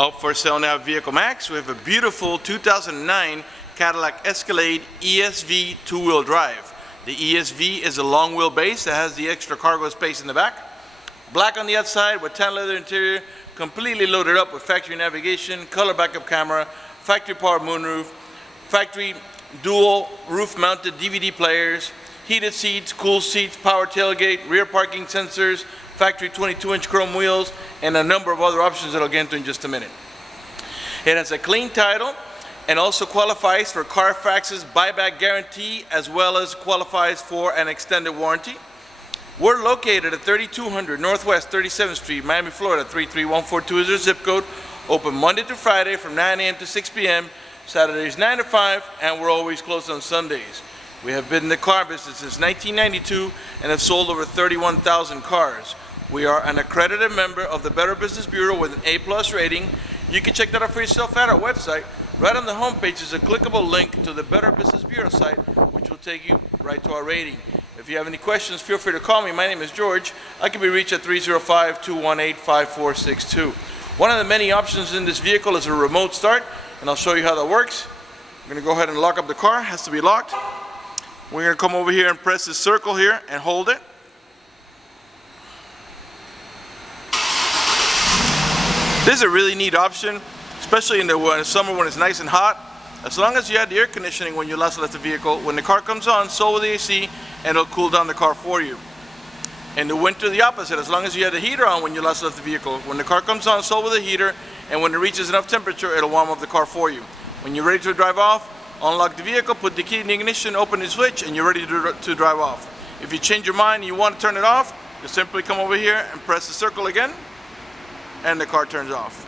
Up for sale now at Vehiclemax. We have a beautiful 2009 Cadillac Escalade ESV two-wheel drive. The ESV is a long wheelbase that has the extra cargo space in the back. Black on the outside with tan leather interior, completely loaded up with factory navigation, color backup camera, factory powered moonroof, factory dual roof mounted DVD players, heated seats, cool seats, power tailgate, rear parking sensors, factory 22-inch chrome wheels, and a number of other options that I'll get into in just a minute. It has a clean title and also qualifies for Carfax's buyback guarantee, as well as qualifies for an extended warranty. We're located at 3200 Northwest 37th Street, Miami, Florida 33142 is our zip code. Open Monday to Friday from 9 a.m. to 6 p.m., Saturdays 9 to 5, and we're always closed on Sundays. We have been in the car business since 1992 and have sold over 31,000 cars. We are an accredited member of the Better Business Bureau with an A+ rating. You can check that out for yourself at our website. Right on the homepage is a clickable link to the Better Business Bureau site, which will take you right to our rating. If you have any questions, feel free to call me. My name is George. I can be reached at 305-218-5462. One of the many options in this vehicle is a remote start, and I'll show you how that works. I'm going to go ahead and lock up the car. It has to be locked. We're going to come over here and press this circle here and hold it. This is a really neat option, especially in the summer when it's nice and hot. As long as you had the air conditioning when you last left the vehicle, when the car comes on, so will the AC, and it'll cool down the car for you. In the winter, the opposite. As long as you had the heater on when you last left the vehicle, when the car comes on, so will the heater, and when it reaches enough temperature, it'll warm up the car for you. When you're ready to drive off, unlock the vehicle, put the key in the ignition, open the switch, and you're ready to drive off. If you change your mind and you want to turn it off, you simply come over here and press the circle again, and the car turns off.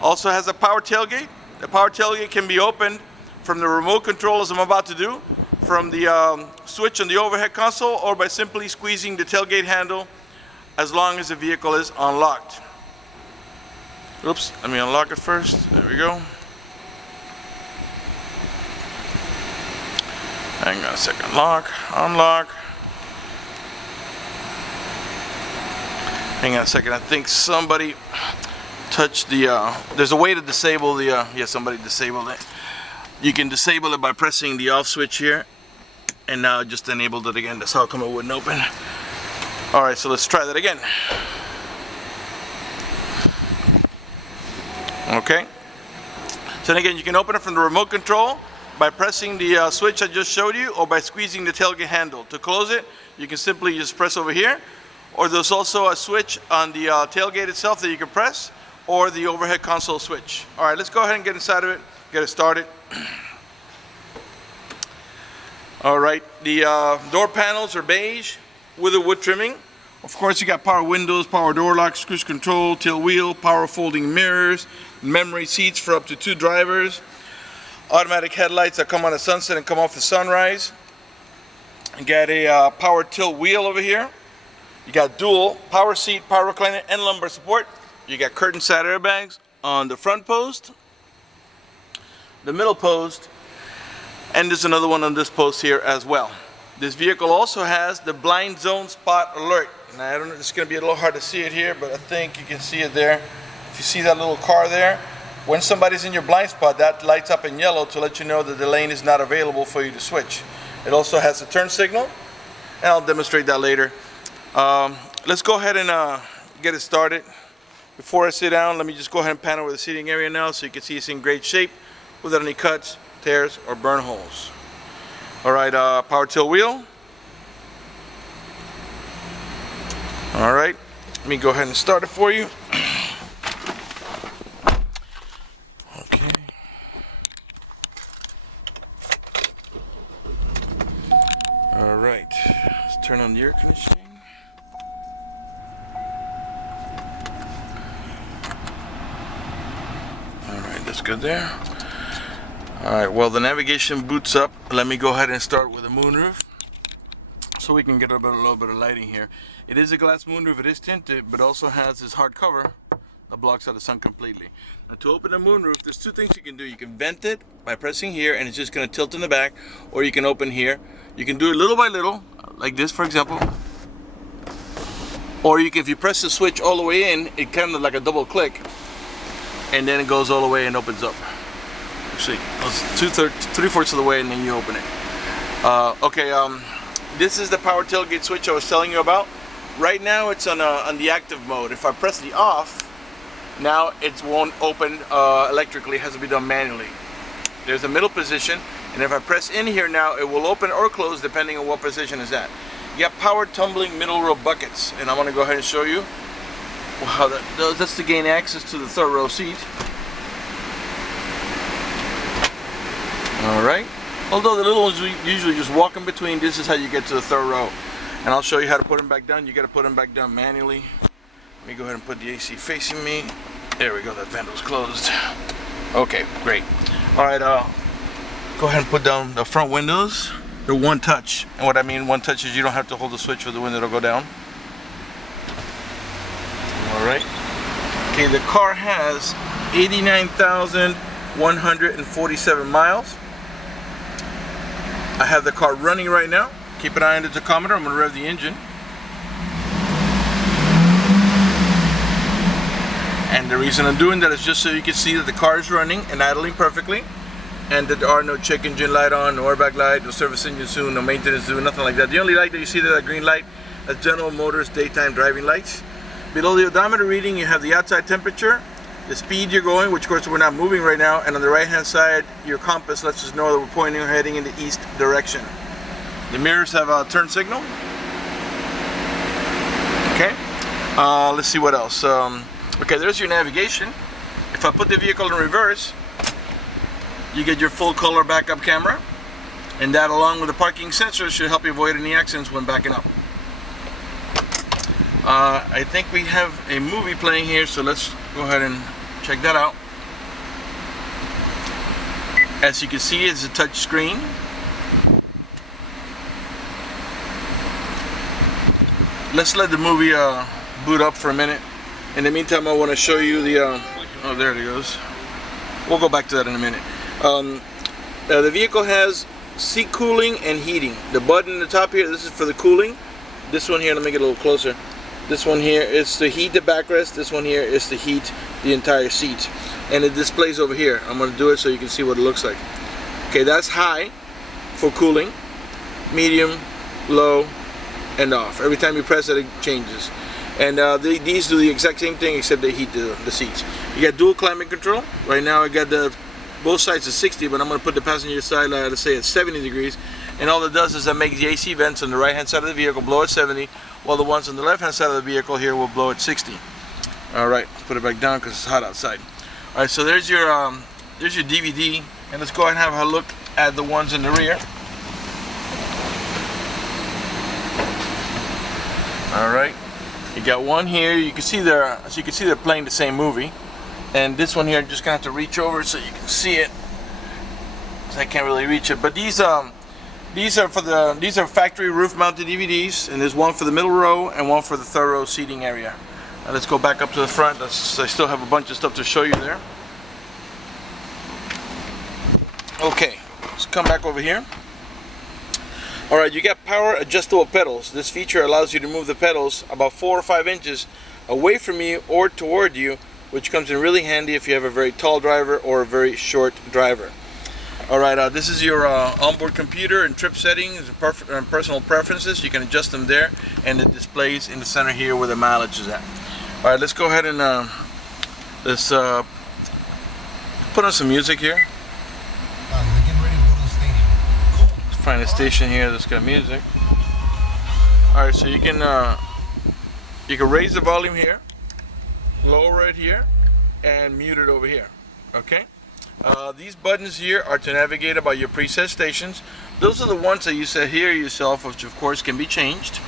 Also has a power tailgate. The power tailgate can be opened from the remote control, as I'm about to do, from the switch on the overhead console, or by simply squeezing the tailgate handle, as long as the vehicle is unlocked. Oops, let me unlock it first. There we go. Hang on a second. Lock, unlock. Hang on a second. I think somebody touched the, there's a way to disable the, yeah, somebody disabled it. You can disable it by pressing the off switch here, and now just enabled it again. That's how come it wouldn't open. Alright, so let's try that again. Okay. So then again, you can open it from the remote control by pressing the switch I just showed you, or by squeezing the tailgate handle. To close it, you can simply just press over here, or there's also a switch on the tailgate itself that you can press, or the overhead console switch. Alright, let's go ahead and get inside of it, get it started. Alright, the door panels are beige with a wood trimming. Of course, you got power windows, power door locks, cruise control, tilt wheel, power folding mirrors, memory seats for up to 2 drivers, automatic headlights that come on at sunset and come off the sunrise. You got a power tilt wheel over here. You got dual power seat, power recliner, and lumbar support. You got curtain side airbags on the front post, the middle post, and there's another one on this post here as well. This vehicle also has the blind zone spot alert. Now, I don't know, it's going to be a little hard to see it here, but I think you can see it there. If you see that little car there, when somebody's in your blind spot, that lights up in yellow to let you know that the lane is not available for you to switch. It also has a turn signal, and I'll demonstrate that later. Let's go ahead and get it started. Before I sit down, let me just go ahead and pan over the seating area now so you can see it's in great shape without any cuts, tears, or burn holes. Alright, power tilt wheel. Alright, let me go ahead and start it for you. Okay. Alright, let's turn on the air conditioning. Alright, that's good there. Alright, well, the navigation boots up. Let me go ahead and start with a moonroof so we can get a little bit of lighting here. It is a glass moonroof, it is tinted, but also has this hard cover that blocks out the sun completely. Now, to open a moonroof, there's 2 things you can do. You can vent it by pressing here, and it's just going to tilt in the back, or you can open here. You can do it little by little, like this, for example. Or you can, if you press the switch all the way in, it kind of like a double click. and then it goes all the way and opens up. Actually, it's 3/4 of the way, and then you open it. Okay, this is the power tailgate switch I was telling you about. Right now it's on the active mode. If I press the off, now it won't open electrically. It has to be done manually. There's a middle position, and if I press in here now, it will open or close depending on what position it's at. You got power tumbling middle row buckets, and I'm going to go ahead and show you how that does. That's to gain access to the third row seat. Alright, although the little ones usually just walk in between, this is how you get to the third row. And I'll show you how to put them back down. You got to put them back down manually. Let me go ahead and put the AC facing me. There we go, that vent's closed. Okay, great. Alright, go ahead and put down the front windows. They're one touch. And what I mean one touch is you don't have to hold the switch for the window to go down. Alright. Okay, the car has 89,147 miles. I have the car running right now. Keep an eye on the tachometer. I'm going to rev the engine. And the reason I'm doing that is just so you can see that the car is running and idling perfectly, and that there are no check engine light on, no airbag light, no service engine soon, no maintenance due, nothing like that. The only light that you see there, that green light, that's General Motors daytime driving lights. Below the odometer reading, you have the outside temperature, the speed you're going, which of course we're not moving right now, and on the right hand side, your compass lets us know that we're pointing or heading in the east direction. The mirrors have a turn signal. Okay, let's see what else. Okay, there's your navigation. If I put the vehicle in reverse, you get your full color backup camera, and that along with the parking sensors should help you avoid any accidents when backing up. I think we have a movie playing here, so let's go ahead and check that out. As you can see, it's a touch screen. Let's let the movie boot up for a minute. In the meantime, I want to show you the oh, there it goes. We'll go back to that in a minute. The vehicle has seat cooling and heating. The button in the top here, this is for the cooling. This one here, let me get a little closer. This one here is to heat the backrest. This one here is to heat the entire seat. And it displays over here. I'm going to do it so you can see what it looks like. Okay, that's high for cooling, medium, low, and off. Every time you press it, it changes. And these do the exact same thing except they heat the seats. You got dual climate control. Right now I got both sides at 60, but I'm going to put the passenger side, let's say, at 70 degrees. And all it does is that makes the AC vents on the right hand side of the vehicle blow at 70, while the ones on the left hand side of the vehicle here will blow at 60. Alright, let's put it back down because it's hot outside. Alright, so there's your DVD, and let's go ahead and have a look at the ones in the rear. Alright, you got one here. You can see they're playing the same movie, and this one here I'm just gonna have to reach over so you can see it. I can't really reach it, but these are factory roof mounted DVDs, and there's one for the middle row and one for the third row seating area. Now let's go back up to the front. I still have a bunch of stuff to show you there. Okay, let's come back over here. Alright, you got power adjustable pedals. This feature allows you to move the pedals about 4 or 5 inches away from you or toward you, which comes in really handy if you have a very tall driver or a very short driver. Alright, this is your onboard computer and trip settings and personal preferences. You can adjust them there, and it displays in the center here where the mileage is at. Alright, let's go ahead and let's put on some music here. Let's find a station here that's got music. Alright, so you can raise the volume here, lower it here, and mute it over here. Okay? These buttons here are to navigate about your preset stations. Those are the ones that you set here yourself, which of course can be changed.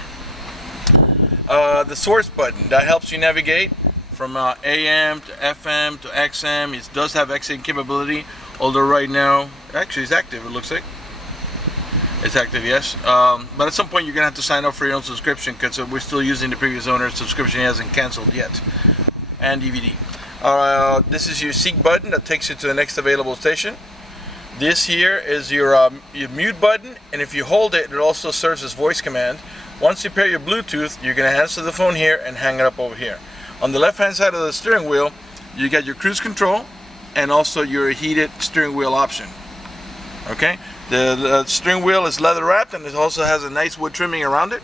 The source button, that helps you navigate from AM to FM to XM. It does have XM capability, although right now, actually it's active, it looks like. It's active, yes. But at some point you're going to have to sign up for your own subscription, because we're still using the previous owner's subscription. He hasn't canceled yet. And DVD. This is your seek button that takes you to the next available station. This here is your mute button, and if you hold it, it also serves as voice command. Once you pair your Bluetooth, you're going to answer the phone here and hang it up over here. On the left hand side of the steering wheel, you got your cruise control and also your heated steering wheel option. Okay, the steering wheel is leather wrapped and it also has a nice wood trimming around it.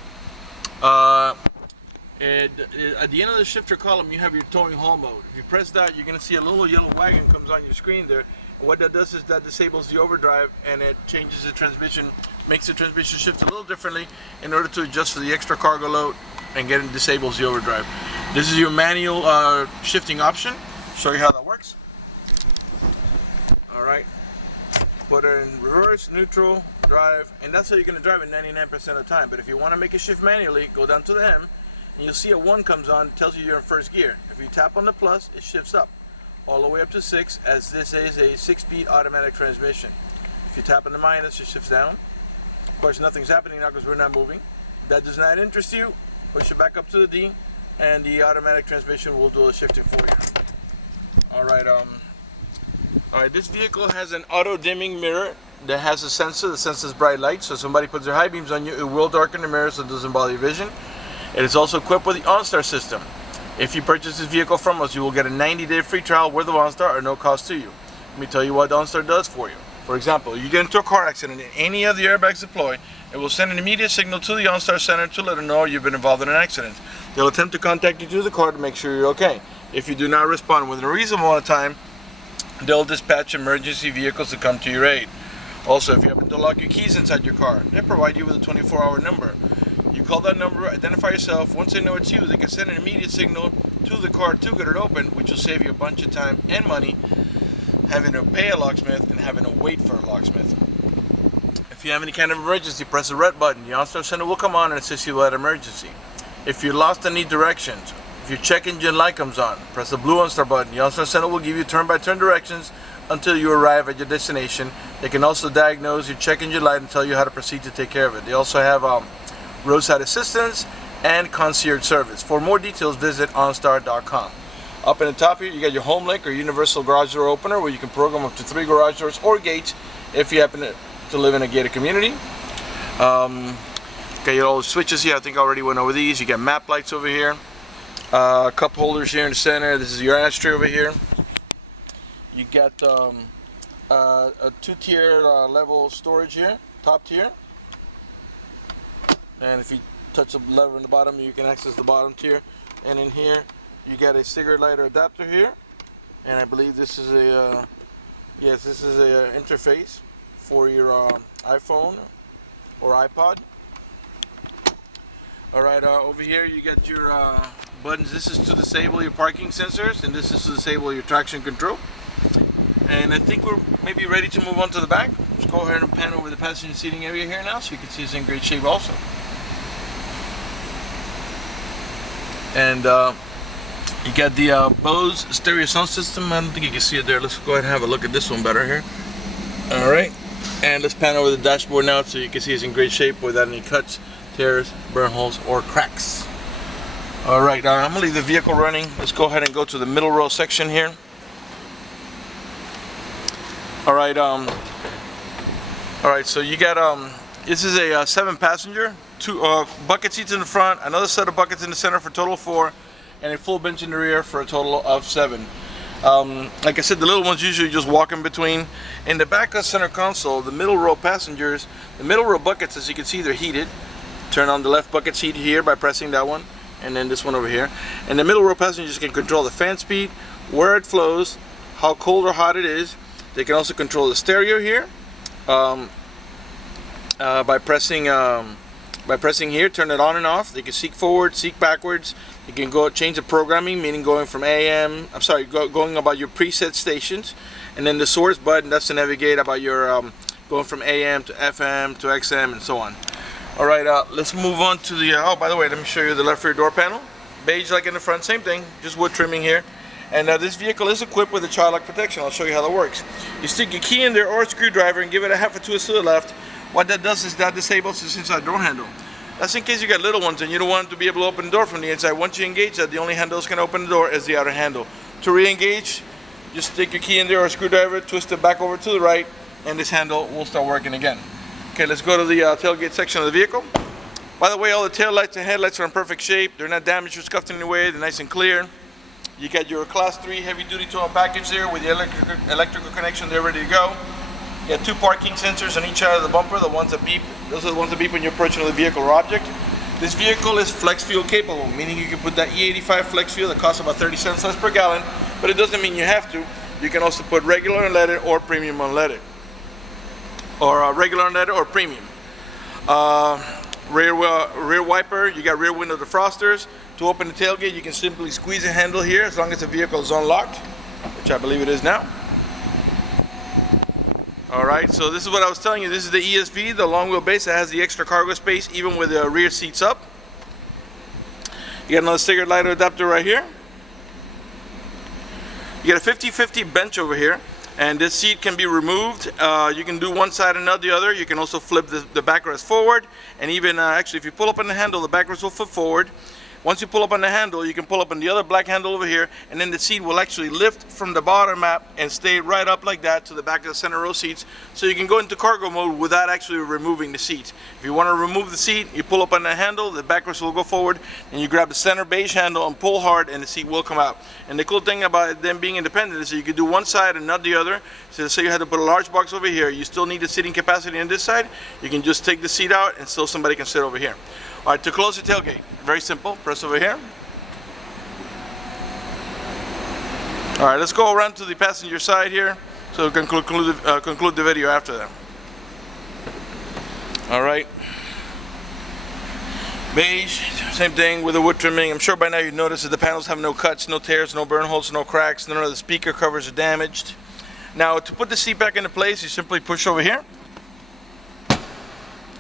And at the end of the shifter column, you have your towing haul mode. If you press that, you're going to see a little yellow wagon comes on your screen there. And what that does is that disables the overdrive and it changes the transmission, makes the transmission shift a little differently in order to adjust for the extra cargo load, and again, it disables the overdrive. This is your manual shifting option. Show you how that works. All right. Put it in reverse, neutral, drive, and that's how you're going to drive it 99% of the time. But if you want to make it shift manually, go down to the M, and you'll see a 1 comes on, tells you you're in first gear. If you tap on the plus, it shifts up, all the way up to 6, as this is a 6-speed automatic transmission. If you tap on the minus, it shifts down. Of course, nothing's happening now because we're not moving. If that does not interest you, push it back up to the D, and the automatic transmission will do the shifting for you. Alright, this vehicle has an auto dimming mirror that has a sensor that senses bright lights. So if somebody puts their high beams on you, it will darken the mirror so it doesn't bother your vision. It is also equipped with the Onstar System. If you purchase this vehicle from us, you will get a 90-day free trial worth of Onstar at no cost to you. Let me tell you what Onstar does for you. For example, you get into a car accident and any of the airbags deploy, it will send an immediate signal to the Onstar Center to let them know you've been involved in an accident. They'll attempt to contact you through the car to make sure you're okay. If you do not respond within a reasonable amount of time, they'll dispatch emergency vehicles to come to your aid. Also, if you happen to lock your keys inside your car, they provide you with a 24-hour number. You call that number, identify yourself. Once they know it's you, they can send an immediate signal to the car to get it open, which will save you a bunch of time and money having to pay a locksmith and having to wait for a locksmith. If you have any kind of emergency, press the red button. The Onstar Center will come on and assist you with that emergency. If you're lost and need directions, if your check engine light comes on, press the blue Onstar button. The Onstar Center will give you turn-by-turn directions until you arrive at your destination. They can also diagnose your check engine light and tell you how to proceed to take care of it. They also have roadside assistance and concierge service. For more details, visit onstar.com. Up in the top here, you got your home link or universal garage door opener, where you can program up to 3 garage doors or gates if you happen to live in a gated community. Okay, your old switches here, I think I already went over these. You got map lights over here. Cup holders here in the center. This is your ashtray over here. You got a 2-tier level storage here, top tier. And if you touch the lever in the bottom, you can access the bottom tier. And in here, you got a cigarette lighter adapter here. And I believe this is a interface for your iPhone or iPod. Alright, over here you got your buttons. This is to disable your parking sensors, and this is to disable your traction control. And I think we're maybe ready to move on to the back. Let's go ahead and pan over the passenger seating area here now so you can see it's in great shape also. And you got the Bose stereo sound system. I don't think you can see it there. Let's go ahead and have a look at this one better here. Alright, and let's pan over the dashboard now so you can see it's in great shape without any cuts, tears, burn holes, or cracks. Alright, I'm going to leave the vehicle running. Let's go ahead and go to the middle row section here. Alright, so you got, this is a 7-passenger, 2 bucket seats in the front, another set of buckets in the center for a total of 4, and a full bench in the rear for a total of 7. Like I said, the little ones usually just walk in between. In the back of the center console, the middle row passengers, the middle row buckets, as you can see, they're heated. Turn on the left bucket seat here by pressing that one, and then this one over here. And the middle row passengers can control the fan speed, where it flows, how cold or hot it is. They can also control the stereo here by pressing here, turn it on and off. They can seek forward, seek backwards. You can go change the programming, meaning going from going about your preset stations. And then the source button, that's to navigate about your going from AM to FM to XM and so on. Alright, let's move on to the, oh, by the way, let me show you the left rear door panel. Beige like in the front, same thing, just wood trimming here. And this vehicle is equipped with a child lock protection. I'll show you how that works. You stick your key in there or a screwdriver and give it a half a twist to the left. What that does is that disables this inside door handle. That's in case you got little ones and you don't want them to be able to open the door from the inside. Once you engage that, the only handle that's going to open the door is the outer handle. To re-engage, just stick your key in there or a screwdriver, twist it back over to the right, and this handle will start working again. Okay, let's go to the tailgate section of the vehicle. By the way, all the tail lights and headlights are in perfect shape. They're not damaged or scuffed in any way. They're nice and clear. You got your Class 3 heavy-duty towing package there with the electrical connection there ready to go. You got 2 parking sensors on each side of the bumper, the ones that beep. Those are the ones that beep when you're approaching the vehicle or object. This vehicle is flex fuel capable, meaning you can put that E85 flex fuel that costs about 30 cents less per gallon, but it doesn't mean you have to. You can also put regular unleaded or premium unleaded, or regular unleaded or premium. Rear wiper, you got rear window defrosters. To open the tailgate, you can simply squeeze the handle here as long as the vehicle is unlocked, which I believe it is now. Alright, so this is what I was telling you. This is the ESV, the long wheelbase that has the extra cargo space even with the rear seats up. You got another cigarette lighter adapter right here. You got a 50-50 bench over here, and this seat can be removed. You can do one side and not the other. You can also flip the backrest forward, and even actually if you pull up on the handle, the backrest will flip forward. Once you pull up on the handle, you can pull up on the other black handle over here, and then the seat will actually lift from the bottom up and stay right up like that to the back of the center row seats, so you can go into cargo mode without actually removing the seat. If you want to remove the seat, you pull up on the handle, the backrest will go forward, and you grab the center beige handle and pull hard, and the seat will come out. And the cool thing about them being independent is that you can do one side and not the other. So say you had to put a large box over here, you still need the seating capacity on this side, you can just take the seat out and still somebody can sit over here. All right, to close the tailgate, very simple. Press over here. All right, let's go around to the passenger side here so we can conclude the video after that. All right. Beige, same thing with the wood trimming. I'm sure by now you've noticed that the panels have no cuts, no tears, no burn holes, no cracks. None of the speaker covers are damaged. Now, to put the seat back into place, you simply push over here.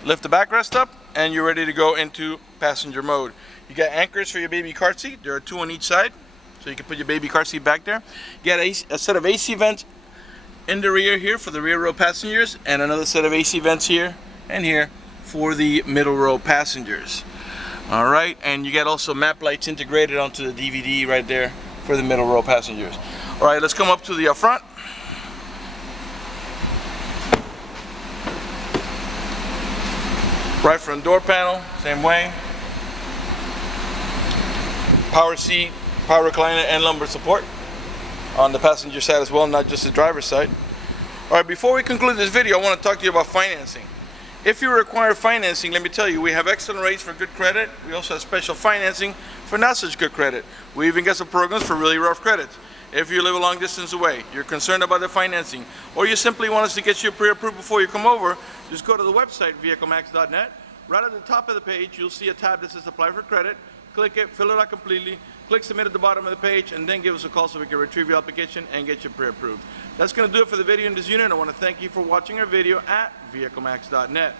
Lift the backrest up, and you're ready to go into passenger mode. You got anchors for your baby car seat. There are 2 on each side, so you can put your baby car seat back there. You got a set of AC vents in the rear here for the rear row passengers, and another set of AC vents here and here for the middle row passengers. All right, and you got also map lights integrated onto the DVD right there for the middle row passengers. All right, let's come up to the front. Right front door panel, same way. Power seat, power recliner, and lumbar support on the passenger side as well, not just the driver's side. All right, before we conclude this video, I want to talk to you about financing. If you require financing, let me tell you, we have excellent rates for good credit. We also have special financing for not such good credit. We even got some programs for really rough credits. If you live a long distance away, you're concerned about the financing, or you simply want us to get you pre-approved before you come over, just go to the website, vehiclemax.net. Right at the top of the page, you'll see a tab that says Apply for Credit. Click it, fill it out completely, click Submit at the bottom of the page, and then give us a call so we can retrieve your application and get you pre-approved. That's going to do it for the video in this unit. I want to thank you for watching our video at vehiclemax.net.